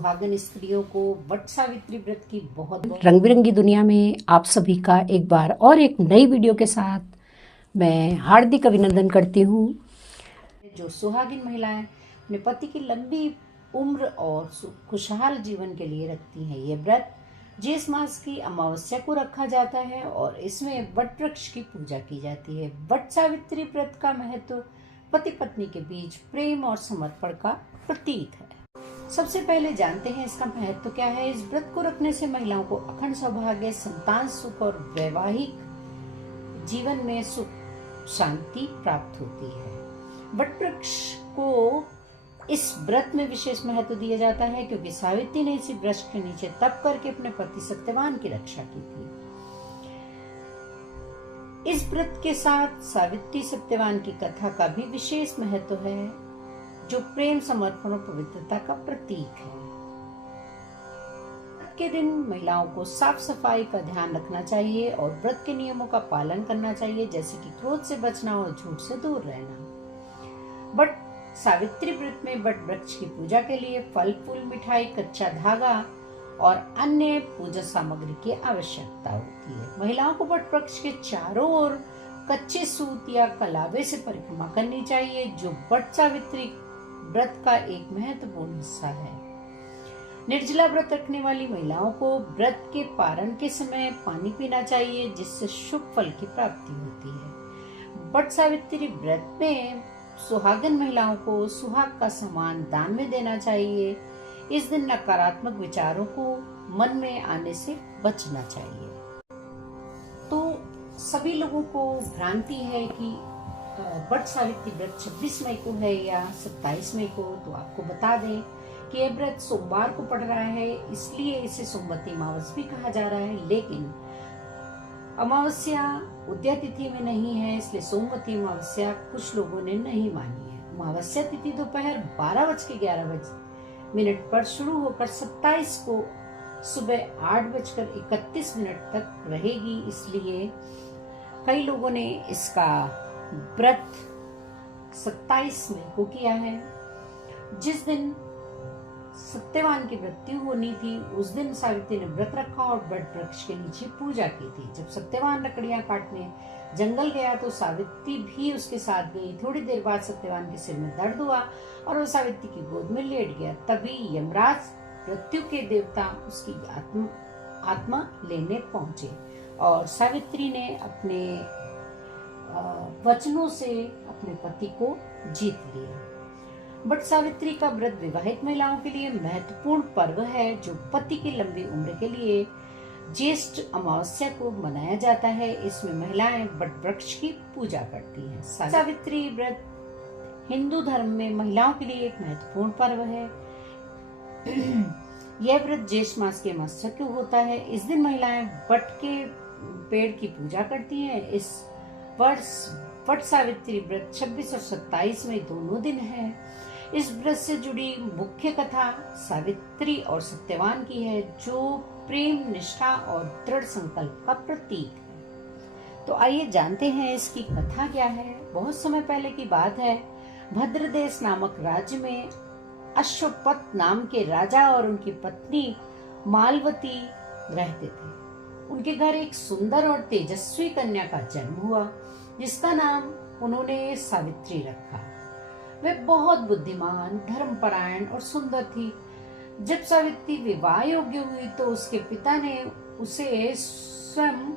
सुहागन स्त्रियों को वट सावित्री व्रत की बहुत रंग बिरंगी दुनिया में आप सभी का एक बार और एक नई वीडियो के साथ मैं हार्दिक अभिनंदन करती हूँ। जो सुहागिन महिलाएं अपने पति की लंबी उम्र और खुशहाल जीवन के लिए रखती हैं, ये व्रत ज्येष्ठ मास की अमावस्या को रखा जाता है और इसमें वट वृक्ष की पूजा की जाती है। वट सावित्री व्रत का महत्व पति पत्नी के बीच प्रेम और समर्पण का प्रतीक है। सबसे पहले जानते हैं इसका महत्व क्या है। इस व्रत को रखने से महिलाओं को अखंड सौभाग्य, संतान सुख और वैवाहिक जीवन में सुख शांति प्राप्त होती है। वट वृक्ष को इस व्रत में विशेष महत्व दिया जाता है क्योंकि सावित्री ने इसी वृक्ष के नीचे तप करके अपने पति सत्यवान की रक्षा की थी। इस व्रत के साथ सावित्री सत्यवान की कथा का भी विशेष महत्व है, जो प्रेम, समर्पण और पवित्रता का प्रतीक है। व्रत के दिन महिलाओं को साफ सफाई का ध्यान रखना चाहिए और व्रत के नियमों का पालन करना चाहिए, जैसे कि क्रोध से बचना और झूठ से दूर रहना। बट सावित्री व्रत में वट वृक्ष की पूजा के लिए फल फूल, मिठाई, कच्चा धागा और अन्य पूजा सामग्री की आवश्यकता होती है। महिलाओं को वट वृक्ष के चारों ओर कच्चे सूत या कलावे से परिक्रमा करनी चाहिए, जो वट सावित्री व्रत का एक महत्वपूर्ण हिस्सा है। निर्जला व्रत रखने वाली महिलाओं को व्रत के पारण के समय पानी पीना चाहिए, जिससे शुभ फल की प्राप्ति होती है। वट सावित्री व्रत में सुहागन महिलाओं को सुहाग का सामान दान में देना चाहिए। इस दिन नकारात्मक विचारों को मन में आने से बचना चाहिए। तो सभी लोगों को भ्रांति है कि वट सावित्री व्रत 26 मई को है या 27 मई को, तो आपको बता दें कि यह व्रत सोमवार को पड़ रहा है, इसलिए इसे सोमवती अमावस्या भी कहा जा रहा है। लेकिन अमावस्या उदय तिथि में नहीं है, इसलिए सोमवती अमावस्या कुछ लोगों ने नहीं मानी है। अमावस्या तिथि दोपहर 12:11 पर शुरू होकर 27 को सुबह 8:31 तक रहेगी, इसलिए कई लोगों ने इसका व्रत 27 मई को किया है। जिस दिन सत्यवान की मृत्यु होनी थी, उस दिन सावित्री ने व्रत रखा और वट वृक्ष के नीचे पूजा की थी। जब सत्यवान लकड़ियां काटने जंगल गया तो सावित्री भी उसके साथ गई। थोड़ी देर बाद सत्यवान के सिर में दर्द हुआ और वो सावित्री की गोद में लेट गया। तभी यमराज मृत्यु के देवता उसकी आत्मा लेने पहुंचे और सावित्री ने अपने वचनों से अपने पति को जीत लिया। वट सावित्री का व्रत विवाहित महिलाओं के लिए महत्वपूर्ण पर्व है, जो पति की लंबी उम्र के लिए ज्येष्ठ अमावस्या को मनाया जाता है। इसमें महिलाएं वट वृक्ष की पूजा करती हैं। सावित्री व्रत हिंदू धर्म में महिलाओं के लिए एक महत्वपूर्ण पर्व है। यह व्रत ज्येष्ठ मास के अमावस्या को होता है। इस दिन महिलाएं वट के पेड़ की पूजा करती हैं। इस वर्ष वट सावित्री व्रत 26 और 27 में दोनों दिन है। इस व्रत से जुड़ी मुख्य कथा सावित्री और सत्यवान की है, जो प्रेम, निष्ठा और दृढ़ संकल्प का प्रतीक है। तो आइए जानते हैं इसकी कथा क्या है। बहुत समय पहले की बात है। भद्रदेश नामक राज्य में अश्वपत नाम के राजा और उनकी पत्नी मालवती रहते थे। उनके घर एक सुंदर और तेजस्वी कन्या का जन्म हुआ, जिसका नाम उन्होंने सावित्री रखा। वे बहुत बुद्धिमान, धर्मपरायण और सुंदर थी। जब सावित्री विवाह योग्य हुई तो उसके पिता ने उसे स्वयं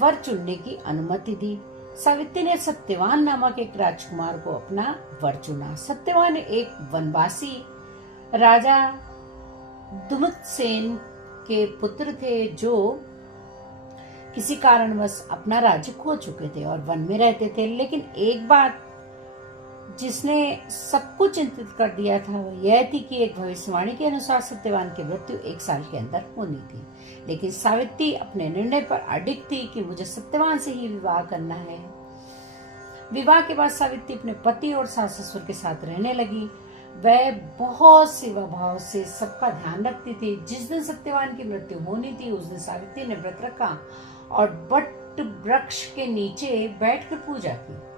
वर चुनने की अनुमति दी। सावित्री ने सत्यवान नामक एक राजकुमार को अपना वर चुना। सत्यवान एक वनवासी राजा दुमतसेन के पुत्र थे, जो किसी कारणवश अपना राज्य खो चुके थे और वन में रहते थे। लेकिन एक बात जिसने सबको चिंतित कर दिया था, वह यह थी कि एक भविष्यवाणी के अनुसार सत्यवान की मृत्यु 1 साल के अंदर होनी थी। लेकिन सावित्री अपने निर्णय पर अडिग थी कि मुझे सत्यवान से ही विवाह करना है। विवाह के बाद सावित्री अपने पति और सास ससुर के साथ रहने लगी। वह बहुत सेवा भाव से सबका ध्यान रखती थी। जिस दिन सत्यवान की मृत्यु होनी थी, उस दिन सावित्री ने व्रत रखा और वट वृक्ष के नीचे बैठकर पूजा की।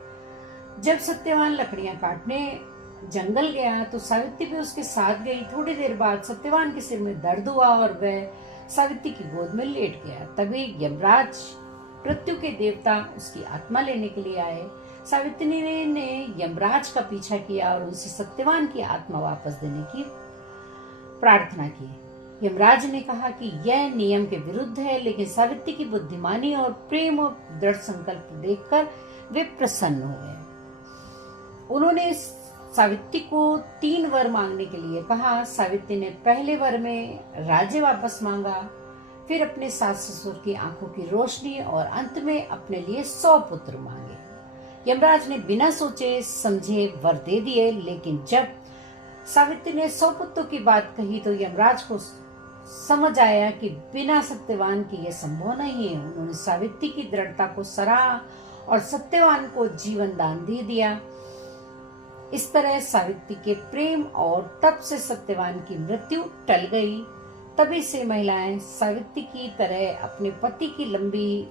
जब सत्यवान लकड़ियां काटने जंगल गया तो सावित्री भी उसके साथ गई। थोड़ी देर बाद सत्यवान के सिर में दर्द हुआ और वह सावित्री की गोद में लेट गया। तभी यमराज मृत्यु के देवता उसकी आत्मा लेने के लिए आए। सावित्री ने यमराज का पीछा किया और उनसे सत्यवान की आत्मा वापस देने की प्रार्थना की। यमराज ने कहा कि यह नियम के विरुद्ध है, लेकिन सावित्री की बुद्धिमानी और प्रेम और दृढ़ संकल्प देखकर वे प्रसन्न हो गए। उन्होंने सावित्री को 3 वर मांगने के लिए कहा। सावित्री ने पहले वर में राज्य वापस मांगा, फिर अपने सास ससुर की आंखों की रोशनी और अंत में अपने लिए 100 पुत्र मांगे। यमराज ने बिना सोचे समझे वर दे दिए, लेकिन जब सावित्री ने 100 पुत्रों की बात कही तो यमराज को समझ आया कि बिना सत्यवान के यह संभव नहीं है। उन्होंने सावित्री की दृढ़ता को सराहा और सत्यवान को जीवन दान दे दिया। इस तरह सावित्री के प्रेम और तप से सत्यवान की मृत्यु टल गई। तभी से महिलाएं सावित्री की तरह अपने पति की लंबी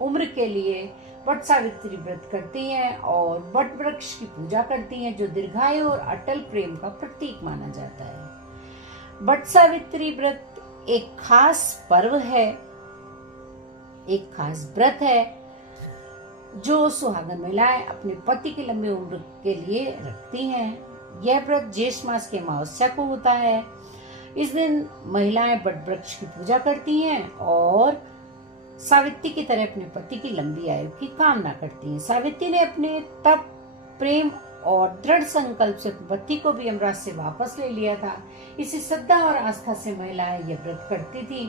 उम्र के लिए वट सावित्री व्रत करती हैं और वट वृक्ष की पूजा करती हैं, जो दीर्घायु और अटल प्रेम का प्रतीक माना जाता है। वट सावित्री व्रत एक खास पर्व है, एक खास व्रत है जो सुहागन महिलाएं अपने पति की लंबी उम्र के लिए रखती हैं। यह व्रत ज्येष्ठ मास की अमावस्या को होता है। इस दिन महिलाएं वट वृक्ष की पूजा करती हैं और सावित्री की तरह अपने पति की लंबी आयु की कामना करती हैं। सावित्री ने अपने तप, प्रेम और दृढ़ संकल्प से पति को भी यमराज से वापस ले लिया था। इसी श्रद्धा और आस्था से महिलाएं यह व्रत करती थी,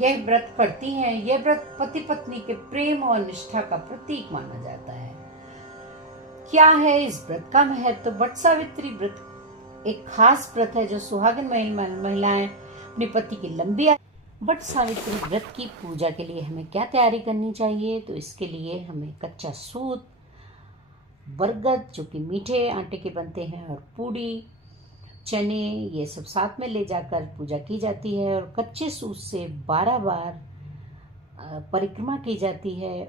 यह व्रत करती हैं। यह व्रत पति पत्नी के प्रेम और निष्ठा का प्रतीक माना जाता है। क्या है इस व्रत का महत्व? वट सावित्री व्रत एक खास व्रत है जो सुहागन महिलाएं अपने पति की लंबी वट सावित्री व्रत की पूजा के लिए हमें क्या तैयारी करनी चाहिए? तो इसके लिए हमें कच्चा सूत, बरगद जो कि मीठे आटे के बनते हैं, और पूड़ी, चने, ये सब साथ में ले जाकर पूजा की जाती है। और कच्चे सूत से 12 बार परिक्रमा की जाती है।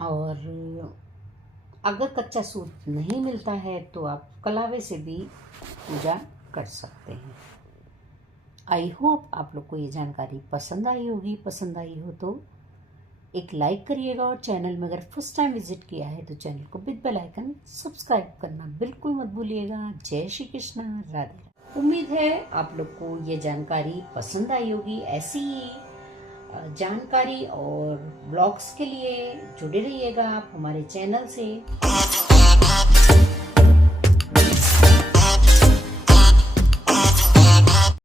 और अगर कच्चा सूत नहीं मिलता है तो आप कलावे से भी पूजा कर सकते हैं। आई होप आप लोग को ये जानकारी पसंद आई होगी। पसंद आई हो तो एक लाइक करिएगा, और चैनल में अगर फर्स्ट टाइम विजिट किया है तो चैनल को विद बेल आइकन सब्सक्राइब करना बिल्कुल मत भूलिएगा। जय श्री कृष्णा, राधे। उम्मीद है आप लोग को ये जानकारी पसंद आई होगी। ऐसी ही जानकारी और ब्लॉग्स के लिए जुड़े रहिएगा आप हमारे चैनल से।